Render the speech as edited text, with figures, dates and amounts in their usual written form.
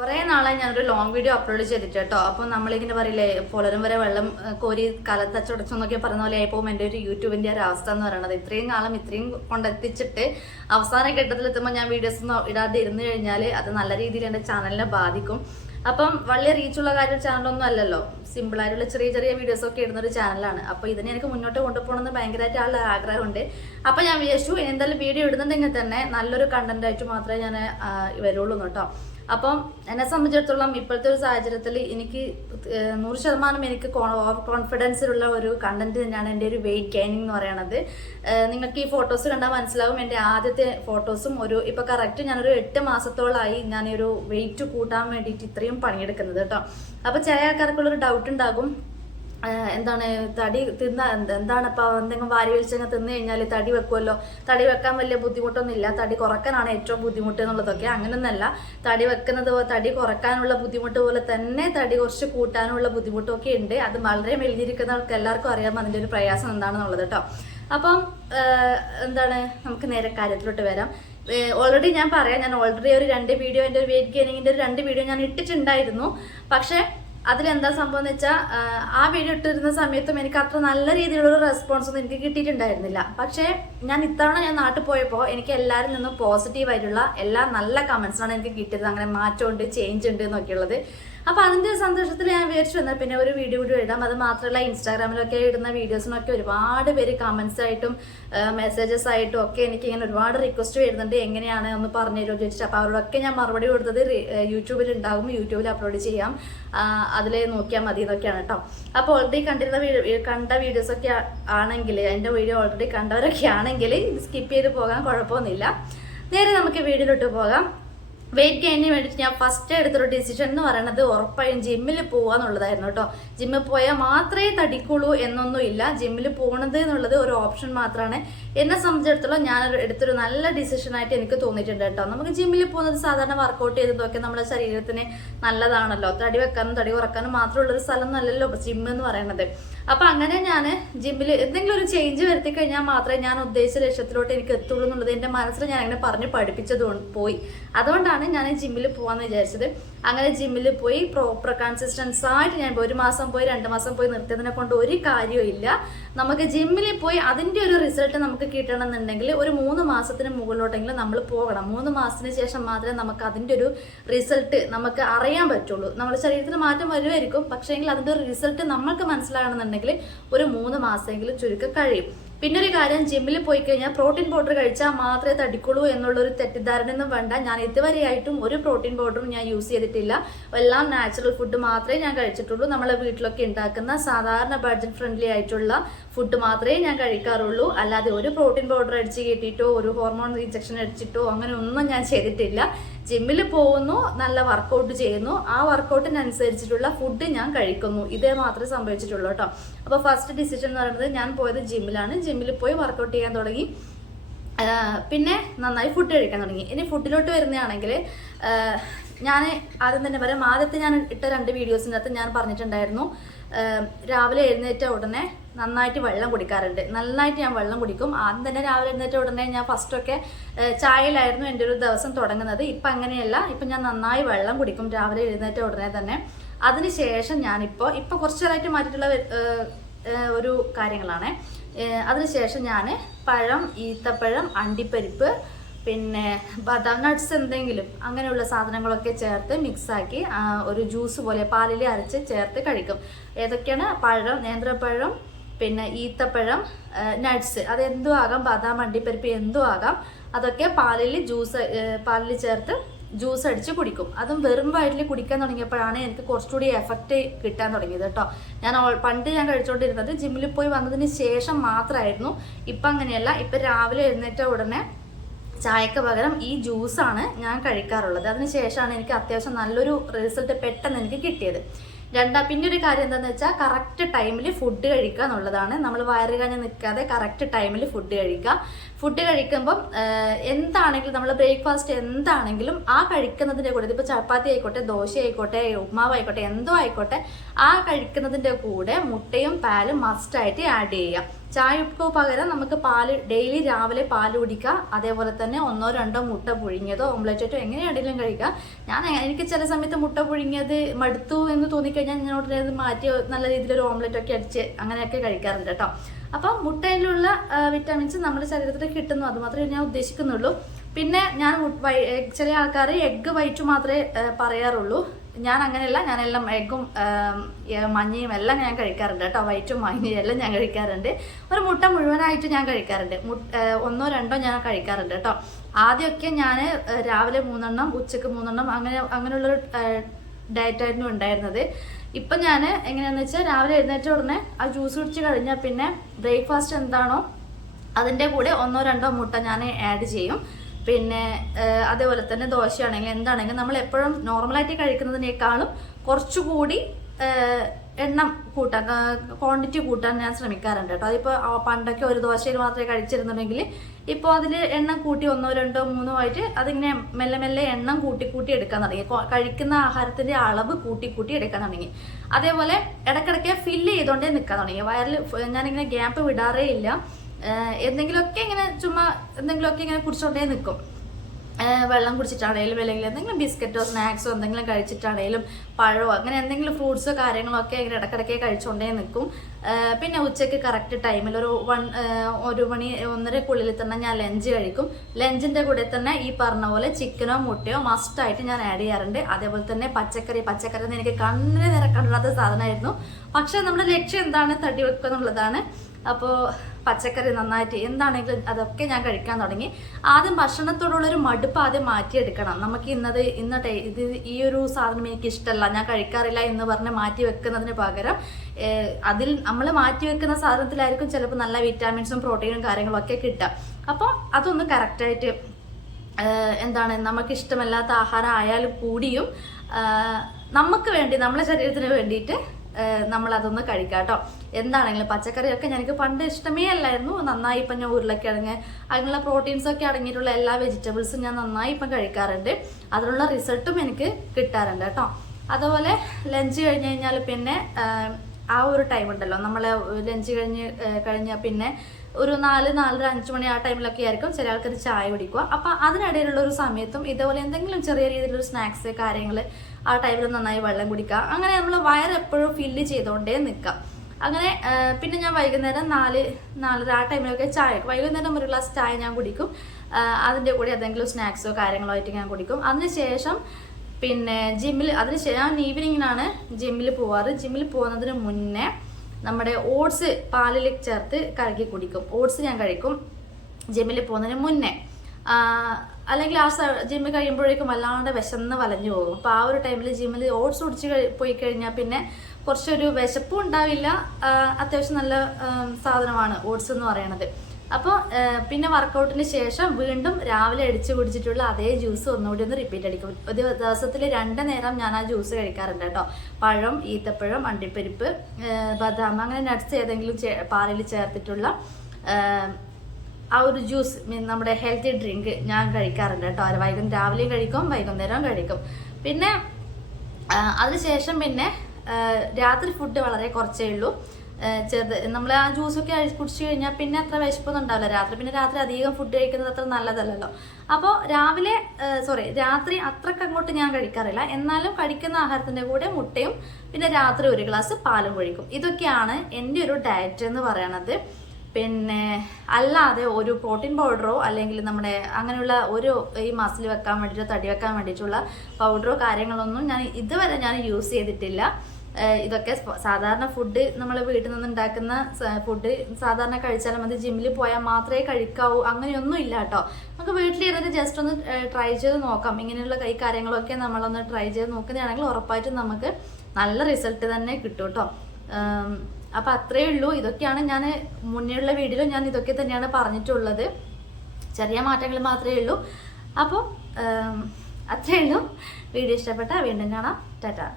കുറേ നാളായി ഞാനൊരു ലോങ് വീഡിയോ അപ്ലോഡ് ചെയ്തിട്ട് കേട്ടോ. അപ്പോൾ നമ്മളിങ്ങനെ പറയില്ലേ, പുലരും വരെ വെള്ളം കോരി കലത്തച്ചുടച്ചെന്നൊക്കെ പറയുന്ന പോലെ ആയിപ്പോൾ എൻ്റെ ഒരു യൂട്യൂബിൻ്റെ ഒരു അവസ്ഥ എന്ന് പറയുന്നത്. ഇത്രയും കാലം ഇത്രയും കൊണ്ടെത്തിച്ചിട്ട് അവസാന ഘട്ടത്തിലെത്തുമ്പോൾ ഞാൻ വീഡിയോസ് ഒന്നും ഇടാതെ ഇരുന്ന് കഴിഞ്ഞാൽ അത് നല്ല രീതിയിൽ എൻ്റെ ചാനലിനെ ബാധിക്കും. അപ്പം വലിയ റീച്ചുള്ള കാര്യം ചാനലൊന്നും അല്ലല്ലോ, സിമ്പിളായിട്ടുള്ള ചെറിയ ചെറിയ വീഡിയോസൊക്കെ ഇടുന്നൊരു ചാനലാണ്. അപ്പോൾ ഇതിനെ എനിക്ക് മുന്നോട്ട് കൊണ്ടുപോകണമെന്ന് ഭയങ്കരമായിട്ട് ആളുടെ ആഗ്രഹമുണ്ട്. അപ്പോൾ ഞാൻ വിചാരിച്ചു എന്തായാലും വീഡിയോ ഇടുന്നുണ്ടെങ്കിൽ തന്നെ നല്ലൊരു കണ്ടൻറ്റായിട്ട് മാത്രമേ ഞാൻ വരുള്ളൂ കേട്ടോ. അപ്പം എന്നെ സംബന്ധിച്ചിടത്തോളം ഇപ്പോഴത്തെ ഒരു സാഹചര്യത്തിൽ എനിക്ക് 100% എനിക്ക് ഓവർ കോൺഫിഡൻസിലുള്ള ഒരു കണ്ടന്റ് തന്നെയാണ് എൻ്റെ ഒരു വെയിറ്റ് ഗെയിനിങ് എന്ന് പറയുന്നത്. നിങ്ങൾക്ക് ഈ ഫോട്ടോസ് കണ്ടാൽ മനസ്സിലാവും. എൻ്റെ ആദ്യത്തെ ഫോട്ടോസും ഇപ്പോൾ കറക്റ്റ് ഞാനൊരു 8 മാസത്തോളമായി ഞാൻ ഒരു വെയിറ്റ് കൂട്ടാൻ വേണ്ടിയിട്ട് ഇത്രയും പണിയെടുക്കുന്നത് കേട്ടോ. അപ്പോൾ ചില ആൾക്കാർക്കുള്ളൊരു ഡൗട്ട് ഉണ്ടാകും, എന്താണ് തടി എന്താണ് ഇപ്പോൾ എന്തെങ്കിലും വാരി വലിച്ചങ്ങ് തിന്നു കഴിഞ്ഞാൽ തടി വെക്കുമല്ലോ. തടി വെക്കാൻ വലിയ ബുദ്ധിമുട്ടൊന്നുമില്ല, തടി കുറക്കാനാണ് ഏറ്റവും ബുദ്ധിമുട്ട് എന്നുള്ളതൊക്കെ. അങ്ങനെയൊന്നല്ല, തടി വെക്കുന്നത് തടി കുറക്കാനുള്ള ബുദ്ധിമുട്ട് പോലെ തന്നെ തടി കുറച്ച് കൂട്ടാനുള്ള ബുദ്ധിമുട്ടൊക്കെ ഉണ്ട്. അത് വളരെ മെലിഞ്ഞിരിക്കുന്ന ആൾക്ക് എല്ലാവർക്കും അറിയാം അതിൻ്റെ ഒരു പ്രയാസം എന്താണെന്നുള്ളത് കേട്ടോ. അപ്പം നമുക്ക് നേരെ കാര്യത്തിലോട്ട് വരാം. ഓൾറെഡി ഞാൻ ഓൾറെഡി ഒരു 2 വീഡിയോ എൻ്റെ ഒരു വെയിറ്റ് ഗെയിനിങ്ങിൻ്റെ ഒരു 2 വീഡിയോ ഞാൻ ഇട്ടിട്ടുണ്ടായിരുന്നു. പക്ഷേ അതിലെന്താ സംഭവം എന്ന് വെച്ചാൽ ആ വീഡിയോ ഇട്ടിരുന്ന സമയത്തും എനിക്ക് അത്ര നല്ല രീതിയിലുള്ള റെസ്പോൺസ് ഒന്നും എനിക്ക് കിട്ടിയിട്ടുണ്ടായിരുന്നില്ല. പക്ഷേ ഇത്തവണ ഞാൻ നാട്ടിൽ പോയപ്പോൾ എനിക്ക് എല്ലാവരും നിന്നും പോസിറ്റീവായിട്ടുള്ള എല്ലാ നല്ല കമൻസാണ് എനിക്ക് കിട്ടിയത്. അങ്ങനെ മാറ്റമുണ്ട്, ചേഞ്ച് ഉണ്ട് എന്നൊക്കെയുള്ളത്. അപ്പോൾ അതിൻ്റെ സന്തോഷത്തിൽ ഞാൻ വിചാരിച്ചു വന്നാൽ പിന്നെ ഒരു വീഡിയോ ഇടാം. അത് മാത്രമല്ല, ഇൻസ്റ്റാഗ്രാമിലൊക്കെ ഇടുന്ന വീഡിയോസിനൊക്കെ ഒരുപാട് പേര് കമൻസ് ആയിട്ടും മെസ്സേജസ് ആയിട്ടും ഒക്കെ എനിക്ക് ഇങ്ങനെ ഒരുപാട് റിക്വസ്റ്റ് വരുന്നുണ്ട്, എങ്ങനെയാണ് ഒന്ന് പറഞ്ഞു തരുമോ ചോദിച്ചിട്ട്. അപ്പോൾ അവരോടൊക്കെ ഞാൻ മറുപടി കൊടുത്തത് യൂട്യൂബിൽ ഉണ്ടാകും, യൂട്യൂബിൽ അപ്ലോഡ് ചെയ്യാം, അതിൽ നോക്കിയാൽ മതി എന്നൊക്കെയാണ് കേട്ടോ. അപ്പോൾ ഓൾറെഡി കണ്ട വീഡിയോസൊക്കെ ആണെങ്കിൽ, എൻ്റെ വീഡിയോ ഓൾറെഡി കണ്ടവരൊക്കെ ആണെങ്കിൽ സ്കിപ്പ് ചെയ്ത് പോകാൻ കുഴപ്പമൊന്നുമില്ല. നേരെ നമുക്ക് വീഡിയോയിലോട്ട് പോകാം. വെയിറ്റ് ഗെയിനിന് വേണ്ടിയിട്ട് ഞാൻ ഫസ്റ്റ് എടുത്തൊരു ഡിസിഷൻ എന്ന് പറയുന്നത് ഉറപ്പായും ജിമ്മിൽ പോകാന്നുള്ളതായിരുന്നു കേട്ടോ. ജിമ്മിൽ പോയാൽ മാത്രമേ തടിക്കുള്ളൂ എന്നൊന്നും ഇല്ല. ജിമ്മിൽ പോകണത് എന്നുള്ളത് ഒരു ഓപ്ഷൻ മാത്രമാണ്. എന്നെ സംബന്ധിച്ചിടത്തോളം ഞാൻ എടുത്തൊരു നല്ല ഡിസിഷനായിട്ട് എനിക്ക് തോന്നിയിട്ടുണ്ട് കേട്ടോ. നമുക്ക് ജിമ്മിൽ പോകുന്നത് സാധാരണ വർക്കൗട്ട് ചെയ്തതൊക്കെ നമ്മുടെ ശരീരത്തിന് നല്ലതാണല്ലോ. തടി വെക്കാനും തടി കുറക്കാനും മാത്രമുള്ളൊരു സ്ഥലം നല്ലല്ലോ ജിമ്മ് എന്ന് പറയുന്നത്. അപ്പം അങ്ങനെ ഞാൻ ജിമ്മിൽ എന്തെങ്കിലും ഒരു ചേഞ്ച് വരുത്തി കഴിഞ്ഞാൽ മാത്രമേ ഞാൻ ഉദ്ദേശിച്ച ലക്ഷ്യത്തിലോട്ട് എനിക്ക് എത്തുള്ളൂ എന്നുള്ളത് എൻ്റെ മനസ്സിൽ ഞാൻ അങ്ങനെ പറഞ്ഞ് പഠിപ്പിച്ചത് പോയി. അതുകൊണ്ടാണ് ഞാൻ ജിമ്മിൽ പോകാമെന്ന് വിചാരിച്ചത്. അങ്ങനെ ജിമ്മിൽ പോയി പ്രോപ്പർ കൺസിസ്റ്റൻസ് ആയിട്ട് ഞാൻ 1 മാസം പോയി 2 മാസം പോയി നിർത്തിയതിനെ കൊണ്ട് ഒരു കാര്യവും ഇല്ല. നമുക്ക് ജിമ്മിൽ പോയി അതിൻ്റെ ഒരു റിസൾട്ട് നമുക്ക് കിട്ടണമെന്നുണ്ടെങ്കിൽ ഒരു 3 മാസത്തിന് മുകളിലോട്ടെങ്കിലും നമ്മൾ പോകണം. 3 മാസത്തിന് ശേഷം മാത്രമേ നമുക്ക് അതിൻ്റെ ഒരു റിസൾട്ട് നമുക്ക് അറിയാൻ പറ്റുള്ളൂ. നമ്മുടെ ശരീരത്തിന് മാറ്റം വരുമായിരിക്കും, പക്ഷേ എങ്കിൽ അതിൻ്റെ ഒരു റിസൾട്ട് നമ്മൾക്ക് മനസ്സിലാകണമെന്നുണ്ടെങ്കിൽ ഒരു 3 മാസമെങ്കിലും ചുരുക്കം കഴിയും. പിന്നെ ഒരു കാര്യം, ജിമ്മിൽ പോയി കഴിഞ്ഞാൽ പ്രോട്ടീൻ പൗഡർ കഴിച്ചാൽ മാത്രമേ തടിക്കുള്ളൂ എന്നുള്ളൊരു തെറ്റിദ്ധാരണയൊന്നും വേണ്ട. ഞാൻ ഇതുവരെയായിട്ടും ഒരു പ്രോട്ടീൻ പൗഡറും ഞാൻ യൂസ് ചെയ്തിട്ടില്ല. എല്ലാം നാച്ചുറൽ ഫുഡ് മാത്രമേ ഞാൻ കഴിച്ചിട്ടുള്ളൂ. നമ്മളെ വീട്ടിലൊക്കെ ഉണ്ടാക്കുന്ന സാധാരണ ബഡ്ജറ്റ് ഫ്രണ്ട്ലി ആയിട്ടുള്ള ഫുഡ് മാത്രമേ ഞാൻ കഴിക്കാറുള്ളൂ. അല്ലാതെ ഒരു പ്രോട്ടീൻ പൗഡർ അടിച്ച് കെട്ടിയിട്ടോ ഒരു ഹോർമോൺ ഇഞ്ചക്ഷൻ അടിച്ചിട്ടോ അങ്ങനെ ഒന്നും ഞാൻ ചെയ്തിട്ടില്ല. ജിമ്മിൽ പോകുന്നു, നല്ല വർക്കൗട്ട് ചെയ്യുന്നു, ആ വർക്കൗട്ടിനനുസരിച്ചിട്ടുള്ള ഫുഡ് ഞാൻ കഴിക്കുന്നു. ഇതേ മാത്രമേ സംഭവിച്ചിട്ടുള്ളൂ കേട്ടോ. അപ്പോൾ ഫസ്റ്റ് ഡിസിഷൻ എന്ന് പറയുന്നത് ഞാൻ പോയത് ജിമ്മിലാണ്. ജിമ്മിൽ പോയി വർക്കൗട്ട് ചെയ്യാൻ തുടങ്ങി, പിന്നെ നന്നായി ഫുഡ് കഴിക്കാൻ തുടങ്ങി. ഇനി ഫുഡിലോട്ട് വരുന്നതാണെങ്കിൽ ഞാൻ ആദ്യം തന്നെ പറയാം. ആദ്യത്തെ ഞാൻ ഇട്ട 2 വീഡിയോസിൻ്റെ അകത്ത് ഞാൻ പറഞ്ഞിട്ടുണ്ടായിരുന്നു, രാവിലെ എഴുന്നേറ്റ ഉടനെ നന്നായിട്ട് വെള്ളം കുടിക്കാറുണ്ട്. നന്നായിട്ട് ഞാൻ വെള്ളം കുടിക്കും. ആദ്യം തന്നെ രാവിലെ എഴുന്നേറ്റ ഉടനെ ഞാൻ ഫസ്റ്റൊക്കെ ചായയിലായിരുന്നു എൻ്റെ ഒരു ദിവസം തുടങ്ങുന്നത്. ഇപ്പം അങ്ങനെയല്ല, ഇപ്പം ഞാൻ നന്നായി വെള്ളം കുടിക്കും രാവിലെ എഴുന്നേറ്റ ഉടനെ തന്നെ. അതിനുശേഷം ഞാനിപ്പോൾ കുറച്ചേരായിട്ട് മാറ്റിയിട്ടുള്ള ഒരു കാര്യങ്ങളാണ്. അതിനുശേഷം ഞാൻ പഴം, ഈത്തപ്പഴം, അണ്ടിപ്പരിപ്പ്, പിന്നെ ബദാം നട്ട്സ് എന്തെങ്കിലും അങ്ങനെയുള്ള സാധനങ്ങളൊക്കെ ചേർത്ത് മിക്സാക്കി ഒരു ജ്യൂസ് പോലെ പാലിൽ അരച്ച് ചേർത്ത് കഴിക്കും. ഏതൊക്കെയാണ്? പഴം, നേന്ത്രപ്പഴം, പിന്നെ ഈത്തപ്പഴം, നട്ട്സ്, അതെന്തും ആകാം, ബദാം, അണ്ടിപ്പരിപ്പ് എന്തും ആകാം. അതൊക്കെ പാലിൽ ചേർത്ത് ജ്യൂസ് അടിച്ച് കുടിക്കും. അതും വെറും വയറ്റിൽ കുടിക്കാൻ തുടങ്ങിയപ്പോഴാണ് എനിക്ക് കുറച്ചുകൂടി എഫക്റ്റ് കിട്ടാൻ തുടങ്ങിയത് കേട്ടോ. പണ്ട് ഞാൻ കഴിച്ചുകൊണ്ടിരുന്നത് ജിമ്മിൽ പോയി വന്നതിന് ശേഷം മാത്രമായിരുന്നു. ഇപ്പം അങ്ങനെയല്ല. ഇപ്പം രാവിലെ എഴുന്നേറ്റ ഉടനെ ചായക്ക് പകരം ഈ ജ്യൂസാണ് ഞാൻ കഴിക്കാറുള്ളത്. അതിനുശേഷമാണ് എനിക്ക് അത്യാവശ്യം നല്ലൊരു റിസൾട്ട് പെട്ടെന്ന് എനിക്ക് കിട്ടിയത്. പിന്നെ ഒരു കാര്യം എന്താണെന്ന് വെച്ചാൽ കറക്റ്റ് ടൈമിൽ ഫുഡ് കഴിക്കുക എന്നുള്ളതാണ്. നമ്മൾ വയറ് കഴിഞ്ഞ് നിൽക്കാതെ കറക്റ്റ് ടൈമിൽ ഫുഡ് കഴിക്കുക. ഫുഡ് കഴിക്കുമ്പം എന്താണെങ്കിലും നമ്മൾ ബ്രേക്ക്ഫാസ്റ്റ് എന്താണെങ്കിലും ആ കഴിക്കുന്നതിൻ്റെ കൂടെ, ഇതിപ്പോൾ ചപ്പാത്തി ആയിക്കോട്ടെ, ദോശ ആയിക്കോട്ടെ, ഉപ്മാവ് ആയിക്കോട്ടെ, എന്തോ ആയിക്കോട്ടെ, ആ കഴിക്കുന്നതിൻ്റെ കൂടെ മുട്ടയും പാലും മസ്റ്റായിട്ട് ആഡ് ചെയ്യുക. ചായക്ക് പകരം നമുക്ക് പാല് ഡെയിലി രാവിലെ പാല് കുടിക്കുക. അതേപോലെ തന്നെ 1-2 മുട്ട പുഴുങ്ങിയതോ ഓംലെറ്റോ എങ്ങനെയാണെങ്കിലും കഴിക്കുക. എനിക്ക് ചില സമയത്ത് മുട്ട പുഴുങ്ങിയത് മടുത്തു എന്ന് തോന്നിക്കഴിഞ്ഞാൽ ഞാനോട് മാറ്റി നല്ല രീതിയിലൊരു ഓംലെറ്റൊക്കെ അടിച്ച് അങ്ങനെയൊക്കെ കഴിക്കാറുണ്ട് കേട്ടോ. അപ്പം മുട്ടയിലുള്ള വിറ്റാമിൻസ് നമ്മുടെ ശരീരത്തിൽ കിട്ടുന്നു, അത് മാത്രമേ ഞാൻ ഉദ്ദേശിക്കുന്നുള്ളൂ. പിന്നെ ഞാൻ ചില ആൾക്കാർ എഗ്ഗ് വൈറ്റ് മാത്രമേ പറയാറുള്ളൂ. ഞാൻ അങ്ങനെയല്ല, ഞാനെല്ലാം എഗ്ഗും മഞ്ഞയും എല്ലാം ഞാൻ കഴിക്കാറുണ്ട് കേട്ടോ. വൈറ്റും മഞ്ഞയും എല്ലാം ഞാൻ കഴിക്കാറുണ്ട്. ഒരു മുട്ട മുഴുവനായിട്ട് ഞാൻ കഴിക്കാറുണ്ട്. 1-2 ഞാൻ കഴിക്കാറുണ്ട് കേട്ടോ. ആദ്യമൊക്കെ ഞാൻ രാവിലെ 3 ഉച്ചക്ക് 3 അങ്ങനെയുള്ളൊരു ഡയറ്റായിരുന്നു ഉണ്ടായിരുന്നത്. ഇപ്പം ഞാൻ എങ്ങനെയാണെന്ന് വെച്ചാൽ രാവിലെ എഴുന്നേറ്റ ഉടനെ ആ ജ്യൂസ് കുടിച്ച് കഴിഞ്ഞാൽ പിന്നെ ബ്രേക്ക്ഫാസ്റ്റ് എന്താണോ അതിൻ്റെ കൂടെ 1-2 മുട്ട ഞാൻ ആഡ് ചെയ്യും. പിന്നെ അതേപോലെ തന്നെ ദോശയാണെങ്കിലും എന്താണെങ്കിലും നമ്മൾ എപ്പോഴും നോർമലായിട്ട് കഴിക്കുന്നതിനേക്കാളും കുറച്ചുകൂടി എണ്ണം കൂട്ടാൻ, ക്വാണ്ടിറ്റി കൂട്ടാൻ ഞാൻ ശ്രമിക്കാറുണ്ട് കേട്ടോ. അതിപ്പോൾ പണ്ടൊക്കെ ഒരു ദോശയിൽ മാത്രമേ കഴിച്ചിരുന്നുണ്ടെങ്കിൽ ഇപ്പോൾ അതിൽ എണ്ണം കൂട്ടി 1-2-3 ആയിട്ട് അതിങ്ങനെ മെല്ലെ മെല്ലെ എണ്ണം കൂട്ടി എടുക്കാൻ തുടങ്ങി. കഴിക്കുന്ന ആഹാരത്തിൻ്റെ അളവ് കൂട്ടി എടുക്കാൻ തുടങ്ങി. അതേപോലെ ഇടയ്ക്കിടയ്ക്ക് ഫില്ല് ചെയ്തുകൊണ്ടേ നിൽക്കാൻ തുടങ്ങി. വയറിൽ ഞാനിങ്ങനെ ഗ്യാപ്പ് വിടാറേ ഇല്ല. എന്തെങ്കിലുമൊക്കെ ഇങ്ങനെ ചുമ്മാ എന്തെങ്കിലുമൊക്കെ ഇങ്ങനെ കുടിച്ചോണ്ടേ നിൽക്കും. വെള്ളം കുടിച്ചിട്ടാണെങ്കിലും അല്ലെങ്കിൽ എന്തെങ്കിലും ബിസ്ക്കറ്റോ സ്നാക്സോ എന്തെങ്കിലും കഴിച്ചിട്ടാണെങ്കിലും പഴമോ അങ്ങനെ എന്തെങ്കിലും ഫ്രൂട്ട്സോ കാര്യങ്ങളോ ഒക്കെ ഇങ്ങനെ ഇടയ്ക്കിടയ്ക്ക് കഴിച്ചുകൊണ്ടേ നിൽക്കും. പിന്നെ ഉച്ചയ്ക്ക് കറക്റ്റ് ടൈമിൽ ഒരു 1 മണി 1:30 തന്നെ ഞാൻ ലഞ്ച് കഴിക്കും. ലഞ്ചിൻ്റെ കൂടെ തന്നെ ഈ പറഞ്ഞ പോലെ ചിക്കനോ മുട്ടയോ മസ്റ്റായിട്ട് ഞാൻ ആഡ് ചെയ്യാറുണ്ട്. അതേപോലെ തന്നെ പച്ചക്കറി എനിക്ക് കണ്ണിന് നിരക്കാനുള്ള സാധനമായിരുന്നു. പക്ഷെ നമ്മുടെ ലക്ഷ്യം എന്താണ്? തടി വെക്കുക എന്നുള്ളതാണ്. അപ്പോൾ പച്ചക്കറി നന്നായിട്ട് എന്താണെങ്കിലും അതൊക്കെ ഞാൻ കഴിക്കാൻ തുടങ്ങി. ആദ്യം ഭക്ഷണത്തോടുള്ളൊരു മടുപ്പ് ആദ്യം മാറ്റിയെടുക്കണം. നമുക്ക് ഇന്നത്തെ ഇത് ഈ ഒരു സാധനം എനിക്ക് ഇഷ്ടമല്ല, ഞാൻ കഴിക്കാറില്ല എന്ന് പറഞ്ഞ് മാറ്റി വെക്കുന്നതിന് പകരം അതിൽ നമ്മൾ മാറ്റി വെക്കുന്ന സാധനത്തിലായിരിക്കും ചിലപ്പോൾ നല്ല വിറ്റാമിൻസും പ്രോട്ടീനും കാര്യങ്ങളും ഒക്കെ കിട്ടുക. അപ്പോൾ അതൊന്ന് കറക്റ്റായിട്ട് എന്താണ് നമുക്ക് ഇഷ്ടമല്ലാത്ത ആഹാരം ആയാലും കൂടിയും നമുക്ക് വേണ്ടി നമ്മളെ ശരീരത്തിന് വേണ്ടിയിട്ട് നമ്മളതൊന്ന് കഴിക്കാം കേട്ടോ. എന്താണെങ്കിലും പച്ചക്കറിയൊക്കെ എനിക്ക് പണ്ട് ഇഷ്ടമേ അല്ലായിരുന്നു. നന്നായി ഇപ്പം ഞാൻ ഉരുളക്കിഴങ്ങ് അതിനുള്ള പ്രോട്ടീൻസൊക്കെ അടങ്ങിയിട്ടുള്ള എല്ലാ വെജിറ്റബിൾസും ഞാൻ നന്നായി ഇപ്പം കഴിക്കാറുണ്ട്. അതിനുള്ള റിസൾട്ടും എനിക്ക് കിട്ടാറുണ്ട് കേട്ടോ. അതുപോലെ ലഞ്ച് കഴിഞ്ഞ് കഴിഞ്ഞാൽ പിന്നെ ആ ഒരു ടൈം ഉണ്ടല്ലോ, നമ്മൾ ലഞ്ച് കഴിഞ്ഞാൽ പിന്നെ ഒരു 4-5 മണി ആ ടൈമിലൊക്കെ ആയിരിക്കും ചില ആൾക്കാർ ചായ കുടിക്കുക. അപ്പം അതിനിടയിലുള്ള ഒരു സമയത്തും ഇതേപോലെ എന്തെങ്കിലും ചെറിയ രീതിയിലൊരു സ്നാക്സ് കാര്യങ്ങൾ ആ ടൈമിൽ നന്നായി വെള്ളം കുടിക്കുക. അങ്ങനെ നമ്മൾ വയറെപ്പോഴും ഫില്ല് ചെയ്തുകൊണ്ടേ നിൽക്കാം. അങ്ങനെ പിന്നെ ഞാൻ വൈകുന്നേരം 4-4:30 ആ ടൈമിലൊക്കെ വൈകുന്നേരം ഒരു ഗ്ലാസ് ചായ ഞാൻ കുടിക്കും. അതിൻ്റെ കൂടെ എന്തെങ്കിലും സ്നാക്സോ കാര്യങ്ങളോ ആയിട്ട് ഞാൻ കുടിക്കും. അതിനുശേഷം പിന്നെ ഞാൻ ഈവനിങ്ങിനാണ് ജിമ്മിൽ പോവാറ്. ജിമ്മിൽ പോകുന്നതിന് മുന്നേ നമ്മുടെ ഓട്സ് പാലിൽ ചേർത്ത് കലക്കി കുടിക്കും. ഓട്സ് ഞാൻ കഴിക്കും ജിമ്മിൽ പോകുന്നതിന് മുന്നേ. അല്ലെങ്കിൽ ജിമ്മിൽ കഴിയുമ്പോഴേക്കും വല്ലാണ്ട് വിശന്ന് വലഞ്ഞു പോകും. അപ്പോൾ ആ ഒരു ടൈമിൽ ജിമ്മിൽ ഓട്സ് കുടിച്ച് പോയി കഴിഞ്ഞാൽ പിന്നെ കുറച്ചൊരു വിശപ്പും ഉണ്ടാവില്ല. അത്യാവശ്യം നല്ല സാധനമാണ് ഓട്സ് എന്ന് പറയുന്നത്. അപ്പോൾ പിന്നെ വർക്കൗട്ടിന് ശേഷം വീണ്ടും രാവിലെ അടിച്ചു കുടിച്ചിട്ടുള്ള അതേ ജ്യൂസ് ഒന്നുകൂടി ഒന്ന് റിപ്പീറ്റ് അടിക്കും. ഒരു ദിവസത്തിൽ 2 നേരം ഞാൻ ആ ജ്യൂസ് കഴിക്കാറുണ്ട് കേട്ടോ. പഴം, ഈത്തപ്പഴം, അണ്ടിപ്പരിപ്പ്, ബദാം അങ്ങനെ നട്ട്സ് ഏതെങ്കിലും പാലിൽ ചേർത്തിട്ടുള്ള ആ ഒരു ജ്യൂസ് നമ്മുടെ ഹെൽത്തി ഡ്രിങ്ക് ഞാൻ കഴിക്കാറുണ്ട് കേട്ടോ. രാവിലെയും കഴിക്കും, വൈകുന്നേരവും കഴിക്കും. പിന്നെ അതിനുശേഷം പിന്നെ രാത്രി ഫുഡ് വളരെ കുറച്ചേ ഉള്ളൂ. നമ്മൾ ആ ജ്യൂസൊക്കെ കുടിച്ചു കഴിഞ്ഞാൽ പിന്നെ അത്ര വിശപ്പൊന്നും ഉണ്ടാവില്ല പിന്നെ രാത്രി അധികം ഫുഡ് കഴിക്കുന്നത് അത്ര നല്ലതല്ലല്ലോ. അപ്പോൾ രാത്രി അത്രക്ക് അങ്ങോട്ട് ഞാൻ കഴിക്കാറില്ല. എന്നാലും കഴിക്കുന്ന ആഹാരത്തിൻ്റെ കൂടെ മുട്ടയും പിന്നെ രാത്രി 1 ഗ്ലാസ് പാലും കഴിക്കും. ഇതൊക്കെയാണ് എൻ്റെ ഒരു ഡയറ്റ് എന്ന് പറയണത്. പിന്നെ അല്ലാതെ ഒരു പ്രോട്ടീൻ പൗഡറോ അല്ലെങ്കിൽ നമ്മുടെ അങ്ങനെയുള്ള ഒരു ഈ മസിൽ വെക്കാൻ വേണ്ടിയിട്ടോ തടി വെക്കാൻ വേണ്ടിയിട്ടുള്ള പൗഡറോ കാര്യങ്ങളൊന്നും ഞാൻ ഇതുവരെ യൂസ് ചെയ്തിട്ടില്ല. ഇതൊക്കെ സാധാരണ ഫുഡ് നമ്മൾ വീട്ടിൽ നിന്ന് ഉണ്ടാക്കുന്ന ഫുഡ് സാധാരണ കഴിച്ചാലും മതി. ജിമ്മിൽ പോയാൽ മാത്രമേ കഴിക്കാവൂ അങ്ങനെയൊന്നും ഇല്ല കേട്ടോ. നമുക്ക് വീട്ടിലിരുന്നിട്ട് ജസ്റ്റ് ഒന്ന് ട്രൈ ചെയ്ത് നോക്കാം. ഇങ്ങനെയുള്ള കാര്യങ്ങളൊക്കെ നമ്മളൊന്ന് ട്രൈ ചെയ്ത് നോക്കുന്നതാണെങ്കിൽ ഉറപ്പായിട്ടും നമുക്ക് നല്ല റിസൾട്ട് തന്നെ കിട്ടും കേട്ടോ. അപ്പോൾ അത്രയേ ഉള്ളൂ. ഇതൊക്കെയാണ് ഞാൻ മുന്നേയുള്ള വീഡിയോയിൽ ഞാൻ ഇതൊക്കെ തന്നെയാണ് പറഞ്ഞിട്ടുള്ളത്. ചെറിയ മാറ്റങ്ങൾ മാത്രമേ ഉള്ളൂ. അപ്പോൾ അത്രയേ ഉള്ളൂ. വീഡിയോ ഇഷ്ടപ്പെട്ടാൽ വീണ്ടും കാണാം. ടാറ്റാ.